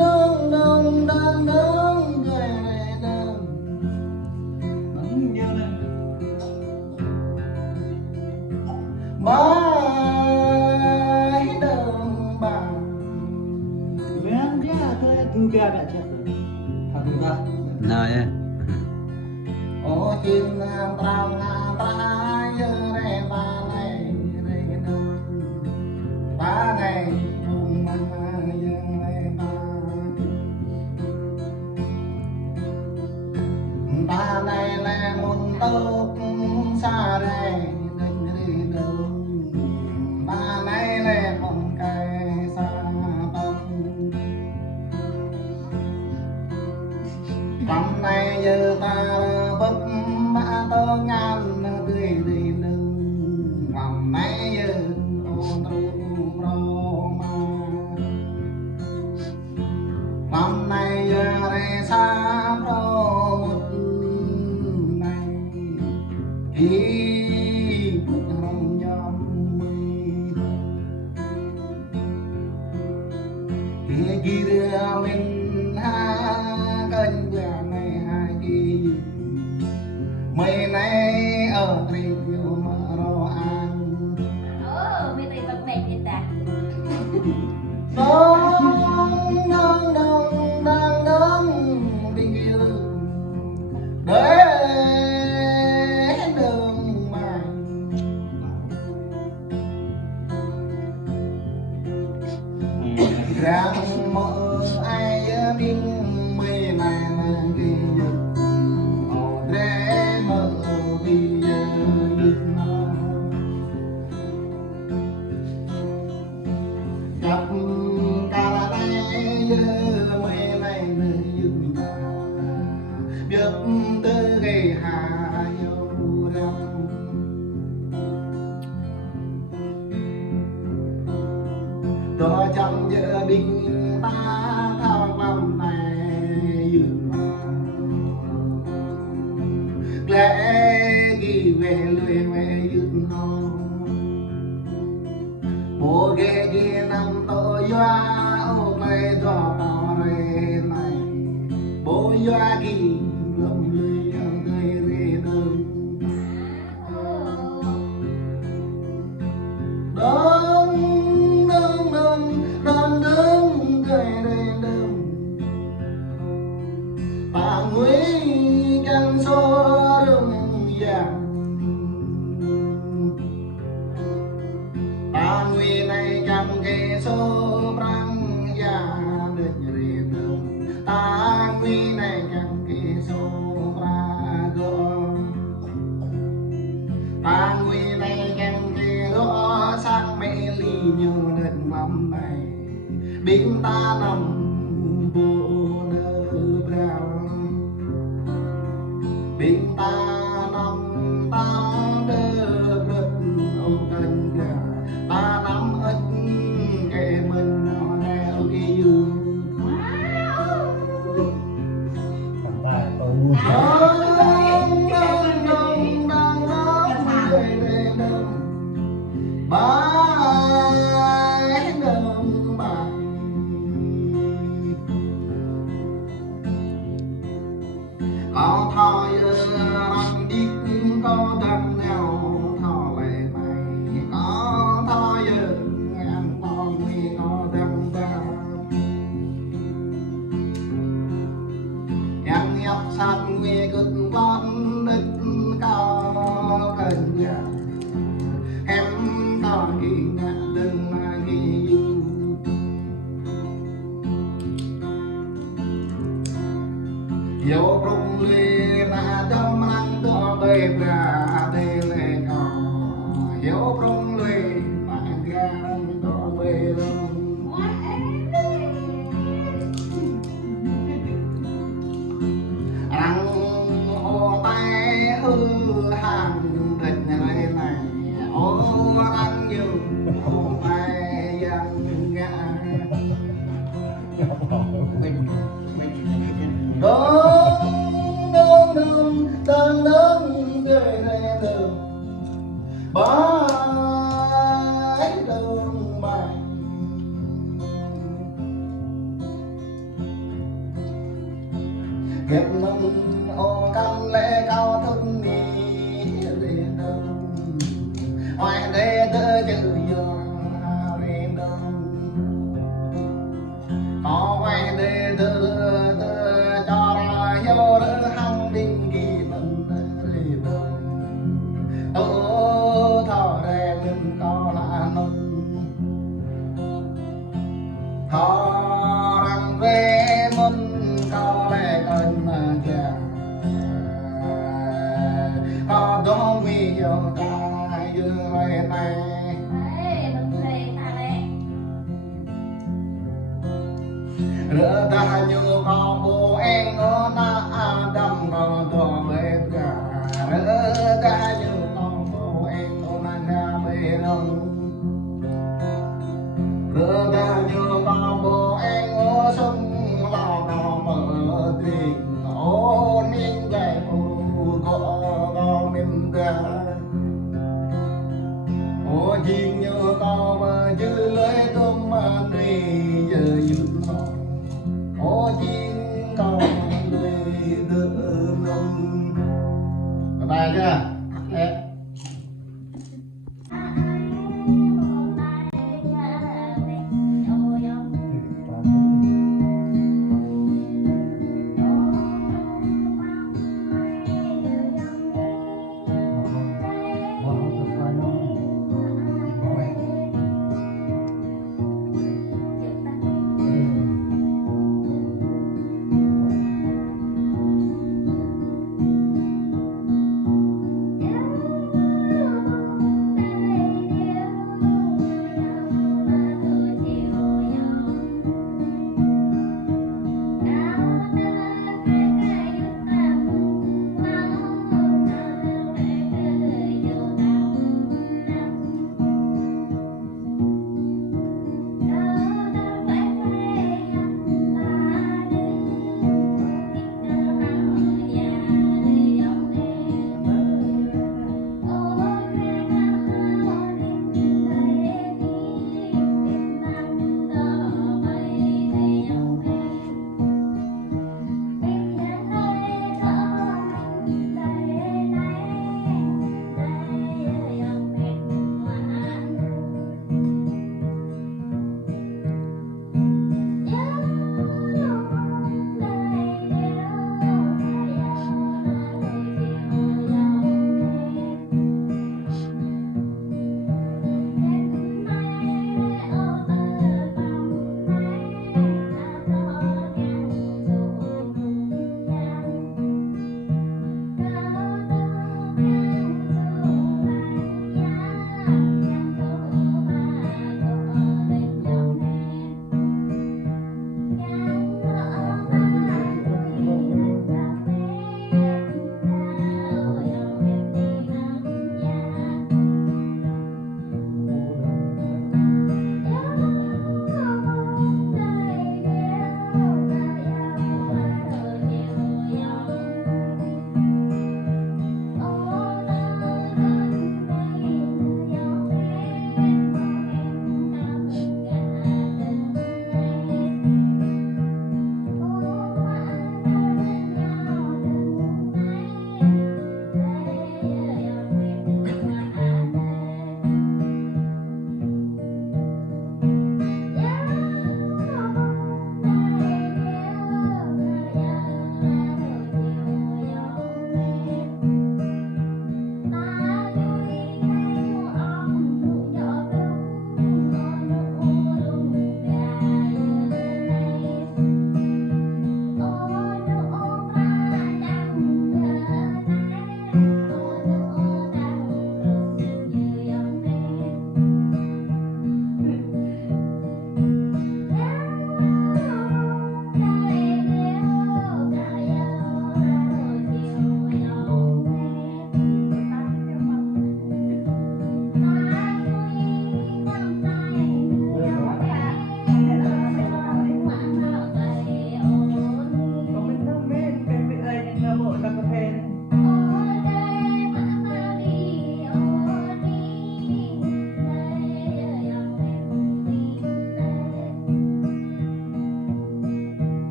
nương nương nương nương người này nương như này mãi đường bà Dia tu gà mẹ chết rồi. Thật không ta? Này ô chim trăng như này ba này ba ngày cùng mà như này ba này là một tốc xa này đừng đi đâu ba này là một cái xa tâm này giờ ta bất ba tơ ngàn tươi đi nâng lòng này giờ ô tô pro ma lòng này giờ đây xa pro một này khi một hồng nhom khi kia mình ha cơn vàng này hai kỳ mấy nay ở review mà rồi ăn Bây giờ bật mẹ người ta. đông đông đông đông đông đi để đường mà rằng mơ ai biết mấy này là ghi nhận ở để mơ đi gặp cả đây mấy này là dừng biết tới gây hà nhau đâu đó chẳng giờ định ta thao lòng này dừng lẽ ghi về lười về dừng hồn bộ ghê ghê năm tội doa ô này cho tao này bố doa ghi lòng lười người về đơn đông đông đông đông đông người đây đông bà nguy căn số rừng vàng bà nguy này cầm cái số răng già được riêng đông ta nguy này cầm cái số ra gõ ta nguy này cầm cái gõ sang mẹ ly nhiều đợt mắm này bình ta nằm bộ nơ brào bình ta nằm ta đơ đất ô cần gà ta nằm ức kẻ mình nó đeo cái dương Còn ta tu. đông đông đông đông đông về đông ba đông ba có thôi rằng đi có đằng nào thò lại mày có thôi ăn con mi có đằng ba em nhóc sát nguy cực con đất cao cần nhà em có kỳ ngạ đừng mà kỳ dư dẫu rung lê là đâm răng to bề ra đây lệ cỏ dẫu rung lê mà gan to bề rong răng hồ tay hư hàng thịt này này ô răng nhiều hồ tay dân ngã đông đông đông đông đông người này đường bãi đường bài nghiệp nông ô căn lễ cao thân đi đi đâu ngoài đây đỡ chữ giờ đi đâu có ngoài đây đỡ cho ra vô đỡ hăng đinh kỳ mình đi đâu ô thọ đây mình có là nông thọ rằng về mình có lẽ cần kìa có đó vì hiểu ta như vậy này Ê, mình thề thằng này. rửa ta như con bố em nó ta